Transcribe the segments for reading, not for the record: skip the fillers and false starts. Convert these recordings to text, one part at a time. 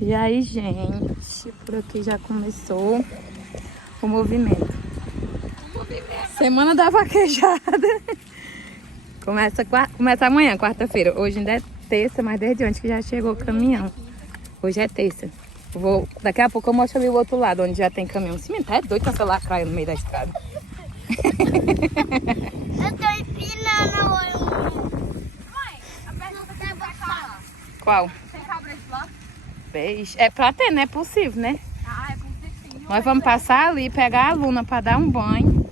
E aí, gente, por aqui já começou o movimento. Semana da vaquejada. Começa amanhã, quarta-feira. Hoje ainda é terça, mas desde ontem que já chegou o caminhão. Hoje é terça. Daqui a pouco eu mostro ali o outro lado, onde já tem caminhão. Cimento é doido com essa lacraia no meio da estrada. Eu tô empinando o... Mãe, a pergunta que eu vou falar. Qual? Tem cabresto lá? Beijo. É pra ter, não é possível, né? Ah, é possível sim. Nós vamos passar ali, pegar a Luna pra dar um banho.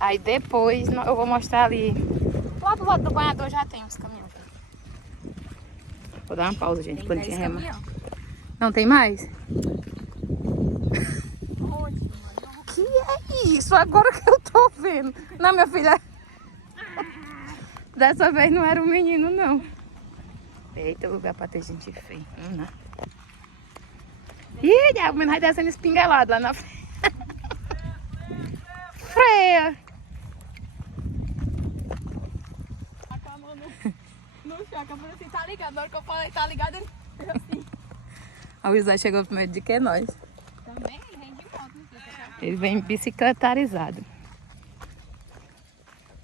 Aí depois eu vou mostrar ali. Lá do lado do banhador já tem os caminhões. Vou dar uma pausa, gente. Quando tinha rema. Não tem mais? Que é isso? Agora que eu tô vendo. Não, minha filha. Dessa vez não era um menino, não. Eita, lugar pra ter gente feia. Não. Ih, o menino vai descendo espinguelado lá na frente. Freia. Com a mão no chão, que eu falei assim, tá ligado? Na hora que eu falei, tá ligado, ele fez assim. O José chegou primeiro de que nós. Também ele vem de moto, não sei se Ele vem bicicletarizado.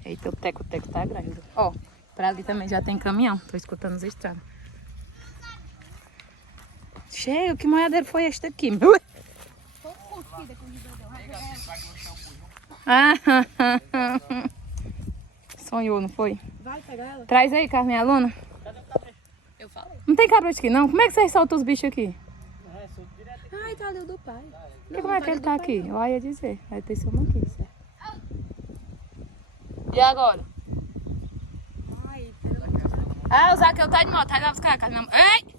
Eita, o teco-teco tá grande. Ó, pra ali também já tem caminhão. Tô escutando as estradas. Cheio, que moedeiro foi este aqui? Sonhou, não foi? vai pegar ela. Traz aí, Carmen, a Luna. Eu falei. Não tem cabresto aqui, não? Como é que vocês soltam os bichos aqui? Ai, tá ali o do pai. E como é que ele tá aqui? Eu ia dizer. Vai ter seu aqui, certo? E agora? Ai, Ah, o Zaqueu tá de moto. Vai lá buscar a Carmen. Ei!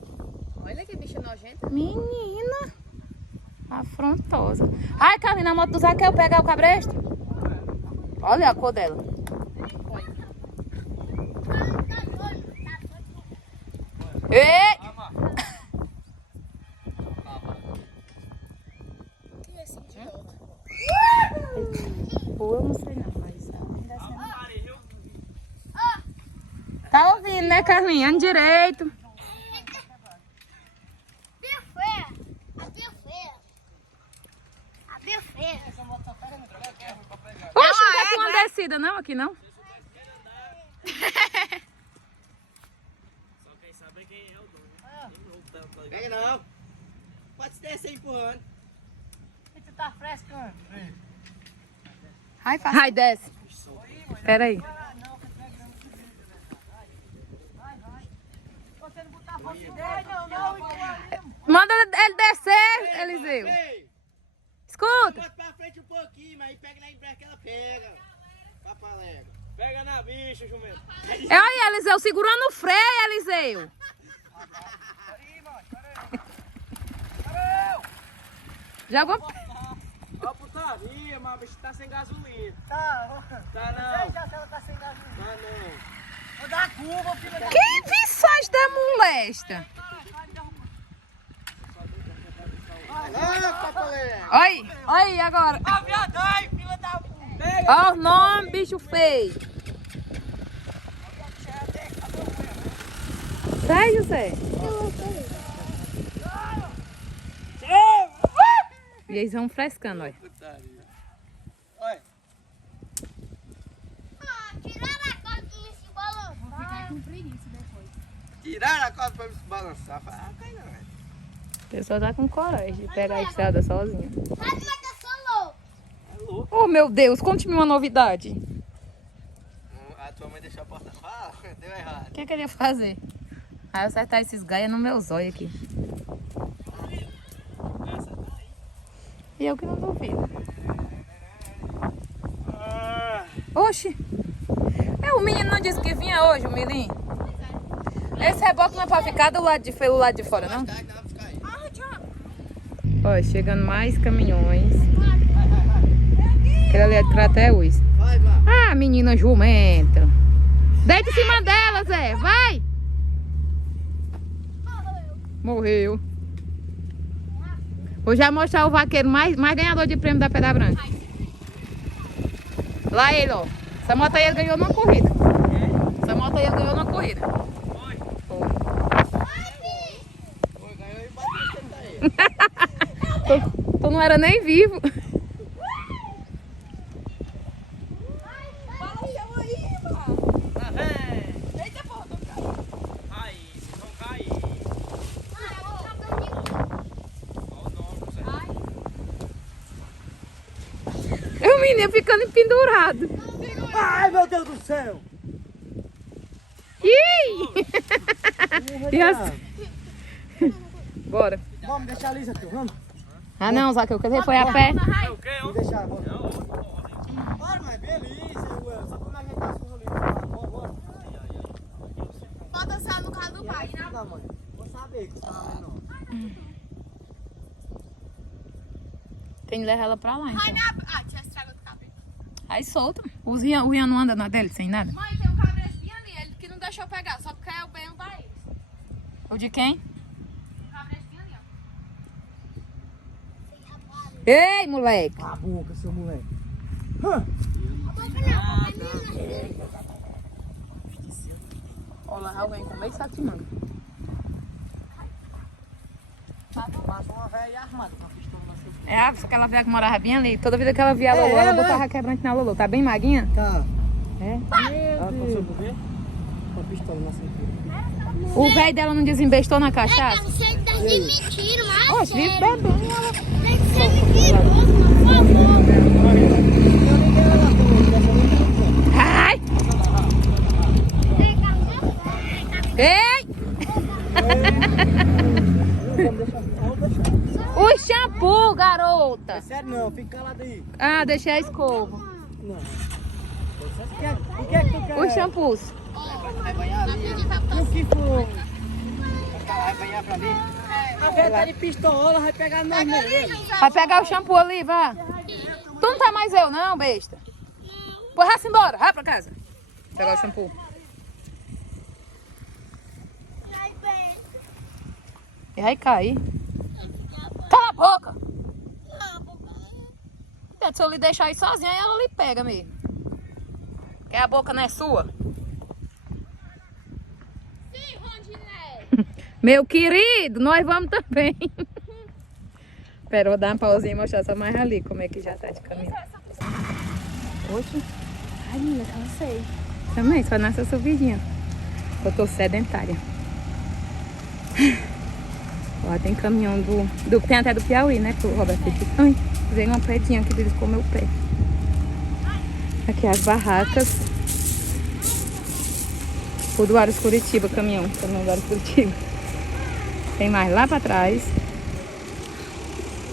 olha que bicha nojenta. Menina! Afrontosa. Ai, Carmen, na moto do Zaqueu pegar o cabresto. Olha a cor dela. Ei! Ou eu não sei não, mas tá ouvindo, né, Carminha? Ande direito. Oxe, não tem aqui uma descida não? Aqui não? Só quem sabe é quem é o dono. Pega não. Pode descer empurrando. Tu tá frescando. Ai, desce. Espera aí. Você não botar fogo dele, não. Manda ele descer, Eliseu. Ei, Escuta. bota pra frente um pouquinho, mas aí pega na embreca que ela pega. Papalega. Pega na bicha, jumento. Olha, Eliseu, segurando o freio, Eliseu. Já vou... Ó, putaria, mas a bicha tá sem gasolina. Tá, Tá não. já se ela tá sem gasolina. Tá não. Vou dar curva, filha da... Que visagem da molesta. Ah, papalega. Olha aí agora. Ah, viadai, filha da puta. Ó o nome, bicho feio. Sai, José. E eles vão frescando, olha. Putaria. Olha. Tiraram a corda e se balançar. Vou ficar com preguiça depois. Tiraram a corda pra me balançar. Ah, cai não, velho. O pessoal tá com coragem de pegar a estrada sozinha. Mas eu sou louco. É louco. Oh, meu Deus, conte-me uma novidade. A tua mãe deixou a porta fala, deu errado. O que eu queria fazer? Aí eu acertar esses gaia no meu zóio aqui. E eu que não duvido. Oxi. O menino não disse que vinha hoje, o Milim? Esse reboque não é pra ficar do lado de fora, não? Ó, chegando mais caminhões. Aquele ali é de Crateús. Vai, vai. Ah, menina jumenta. Deita em cima dela, Zé. Vai. Morreu. Vou já mostrar o vaqueiro mais ganhador de prêmio da Pedra Branca. Lá ele, ó. Essa moto aí ele ganhou numa corrida. Essa moto aí ele ganhou numa corrida. Foi. Foi. Foi, ganhou e bateu. Tu não era nem vivo. Fala o seu aí, mano. Tá vendo? Eita, porra, tô caindo. Aí, não cai. O menino ficando pendurado. Ai, meu Deus do céu. Ih! E as... Bora. Vamos deixar a Lisa aqui, vamos? Ah não, Zaqueu, que ele foi a pé. É o quê? Vamos deixar, bora. Bora, mas beleza, só como a gente tá sujo ali. Bora, bora. Pode dançar no carro do pai, né? Não, mãe. Vou saber que você tá menor. Tem que levar ela pra lá, Ai, então. na... Ah, tinha estragado o cabelo. Aí solta. O Rian não anda na dele, sem nada. Mãe, tem um cabrecinho ali, ele que não deixou eu pegar, só porque eu bem pra eles. O de quem? Um cabrecinho ali, ó. Ei, moleque. Cala a boca, seu moleque. Olha lá, alguém com meio saco de manga. Passa uma velha armada com a pistola na sua. É, aquela velha que morava bem ali. Toda vida que ela via a Lolo, ela botava quebrante na Lolo. Tá bem maguinha? Tá. É. Ela passou por ver? Com a pistola na cintura. O velho dela não desembestou na cachaça? Você tá de mentira, mas. Oxe, vive bebendo. Tem que ser mentiroso, por favor. Ai! Ei! O shampoo, garota! Sério não, fica calado aí. Ah, deixei a escova. Não. O que é que tu quer? Os shampoos. Vai banhar ali. E o que for? Vai banhar pra mim? A velha tá de pistola, vai pegar nós mesmo. Vai pegar o shampoo ali, vá. Tu não tá mais eu, não, besta? Pô, vai-se embora, vai pra casa. Pegar o shampoo. E vai cair. Cala a boca! Se eu lhe deixar aí sozinha, aí ela lhe pega mesmo. Que a boca não é sua? Sim, Rondinelli. Meu querido, nós vamos também. Pera, eu vou dar uma pausinha e mostrar só mais ali como é que já tá de caminho. Oxe. Ai, menina, cansei. Também, só nessa subidinha. Eu tô sedentária. Lá tem caminhão tem até do Piauí, né? Que o Roberto disse. Ai, veio uma pedinha que beliscou meu pé. Aqui as barracas. O do Aros Curitiba, caminhão do Aros Curitiba. Tem mais lá pra trás.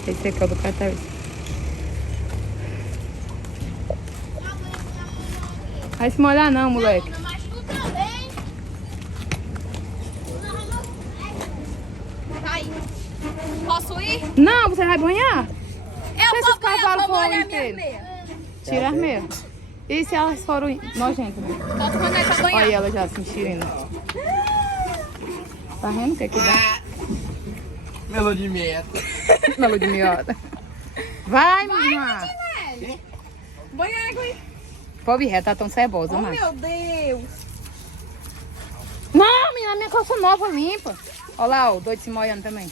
Esse aqui é o do Catarí. Vai se molhar não, moleque. Mas tu também. Vai. Posso ir? Não, você vai banhar? Eu Se esses vou banhar, cavalos vou forem molhar minha inteiros. meia. Tira as meias. E se elas forem nojentas? Bota quando é pra banhar. Olha ela já se enchendo. Tá vendo o que é que dá? Melô de meta. Melo de miota. Vai, minha. Banha água aí. Pobre ré, tá tão cebosa, Oh, mas. meu Deus. Não, menina, minha calça nova limpa. Olha lá, o doido se molhando também.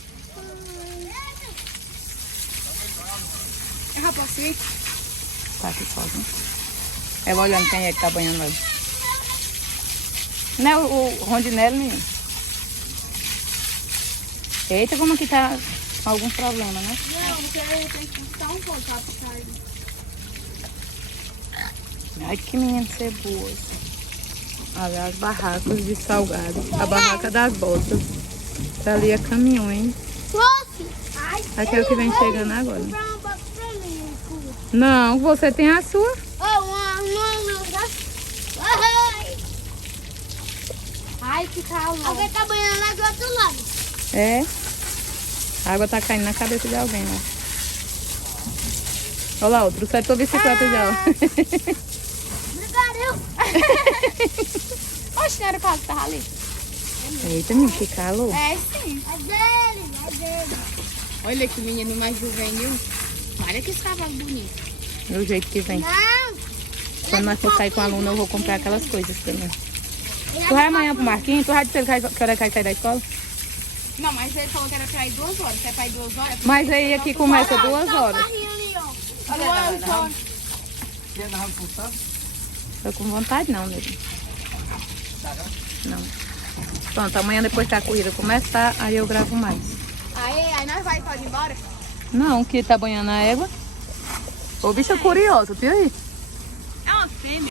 Eu já posso ir? Tá aqui sozinho. Ela olhando quem é que tá banhando ali. Não é o Rondinelli, menino. Eita, como aqui tá com algum problema, né? Não, porque eu tenho que buscar um pouco pra sair. Ai, que menino ceboso. Olha as barracas de salgado. A barraca das botas. Tá ali a caminhões. Aqui é o que vem chegando agora. Não, você tem a sua. Ai, que calor. Alguém tá banhando lá do outro lado. É. A água tá caindo na cabeça de alguém, ó. Olha lá, outro sai tua bicicleta já, ó. Obrigado. Oxe, não era o carro que tava ali. Eita, menino, que calor. É, sim. É dele, é dele. Olha que menino mais juvenil. Olha que cavalo bonito. Do jeito que vem. Não. Quando nós for sair com a aluna, eu vou comprar aquelas coisas também. Tu vai amanhã pro Marquinhos? Tu vai dizer que hora que vai sair da escola? Não, mas ele falou que era pra ir 2 horas. Se é pra ir 2 horas... Mas aí aqui começa 2 horas. 2 horas. E nós vamos pulsando? Tô com vontade não, nego. Não. Pronto, amanhã depois que a corrida começar, aí eu gravo mais. Aí nós pode ir embora? Não, que tá banhando a égua. Ô, bicha curiosa, viu aí? É uma fêmea.